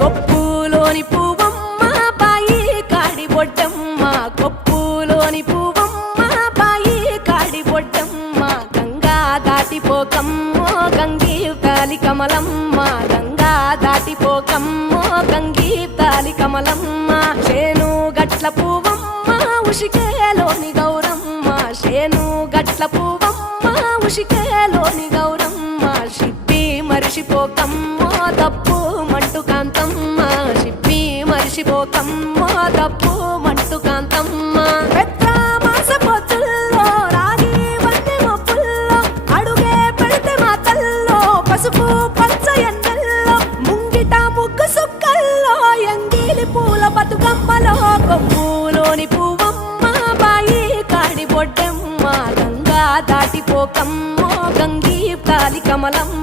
కొప్పులోని పువ్వమ్మ బాయి కాడి బొడ్డమ్మ, కొప్పులోని పువ్వమ్మ బాయి కాడి బొడ్డమ్మ, గంగా దాటిపోకమ్మో గంగీ తాలి కమలమ్మ, గంగా దాటిపోకమ్మో గంగీ తాలి కమలమ్మ, శేను గట్ల పువ్వమ్మ ఉషికేలోని గౌరమ్మ, శేను గట్ల పువ్వమ్మ ఉషికేలోని గౌరమ్మ, షిప్పి మరిషిపోకమ్మో తప్పు మంటు కాంతమ్మ, షిప్పి మరిషిపోకమ్మో తప్పు మంటు కాంతమ్మ, పెద్ద మాస పొత్తుల్లో రాగి వంటి మొప్పుల్లో అడుగే పెడితే మా తల్లో, పసుపు పచ్చ ఎన్నెల్లో ముంగిట ముగ్గు సుక్కల్లో, ఎంగిలి పూల బతుకమ్మలో కొమ్ములోని పువ్వమ్మ బాయి కాడి బొడ్డమ్మ, గంగా దాటిపోకమ్మో గంగీ తాలి కమలమ్మ.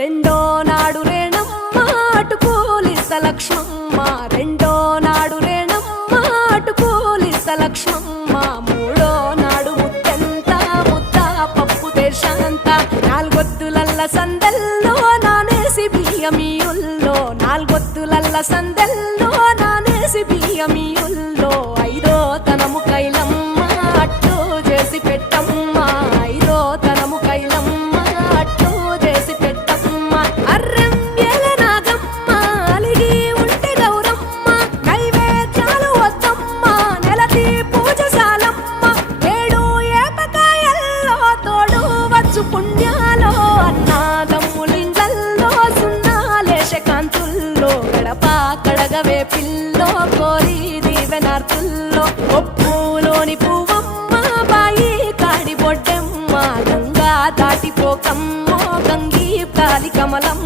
రెండో నాడు రేణమ్మ అటుకూలిస్త లక్ష్మమ్మ, రెండో నాడు రేణమ్మ అటుకూలిస్త లక్ష్మమ్మ, మూడో నాడు ముత్తెంత ముద్ద పప్పు దేశంత, నాలుగొత్తులల్ల సందెల్లో నానేసి బియ్యమియుల్లో, నాలుగొత్తులల్ల సందెల్లో నానేసి బియ్యమియుల్లో, ఐదో తనము కైలమ్మ అట్టు చేసి పెట్టమ్మ, ఐదో తనము కైలమ్మ అట్టు చేసి పెట్టమ్మ, అర్రెం ఏల నాగమ్మ అలిగి ఉంటే గౌరమ్మ, నైవేద్యాలు వద్దమ్మ నెలతి పూజశాలమ్మ, ఏడు ఏపకాయల్లో తోడు వచ్చు పుణ్యాలో, అన్నాదమ్ములింగల్లో సున్నాలేశ కాంతుల్లో, గడప కడగవే పిల్లో కోరి దీవెనార్తుల్లో, కొప్పులోని పువ్వమ్మ బాయి కాడి బొడ్డమ్మ, గంగా దాటిపోకమ్మో గంగీ తాలి కమలమ్మ.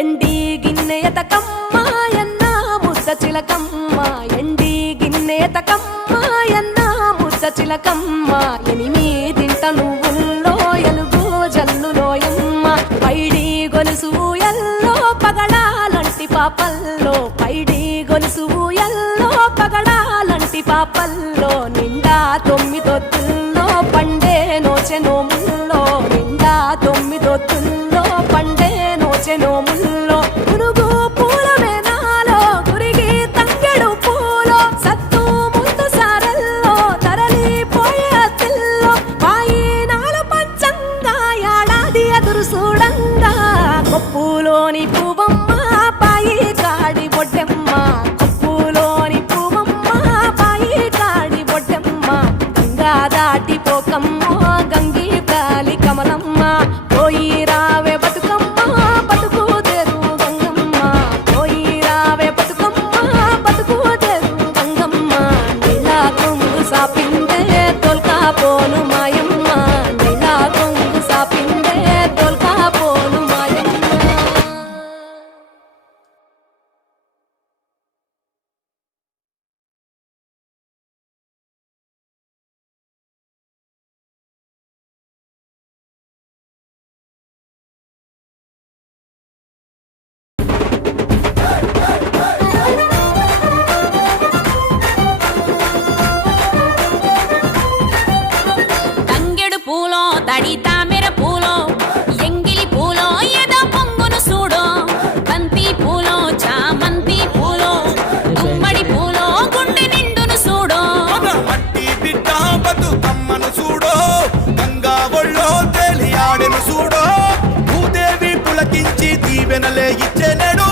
ఎండి గిన్నె ఎతకమ్మ ఎన్న ముద్ద చిలకమ్మ, ఎండి గిన్నె ఎతకమ్మ ఎన్న ముద్ద చిలకమ్మ, ఎనిమిదింట నువ్వుల్లో ఎలుగు జల్లులోయమ్మ, పైడి గొలుసు ఎల్లో పగడాలంటి పాపల్లో, పైడి గొలుసు ఎల్లో పగడాలంటి పాపల్లో, నిండా తొమ్మిదొత్తుల్లో పండే నోచె నోముల్లో, నిండా తొమ్మిదొత్తుల్లో పండే నోచె నోముల్లో, పునుగు పూల మేనాలో గురిగి తంగెడు పూలో, సత్తు ముందు సారల్లో తరలిపోయే అత్తిల్లో, వాయినాల పంచంగా ఏడాది ఎదురు చూడంగా, కొప్పులోని పువ్వమ్మ బాయి కాడి బొడ్డమ్మ, కొప్పు దీవెనలే ఇచ్చే నేడు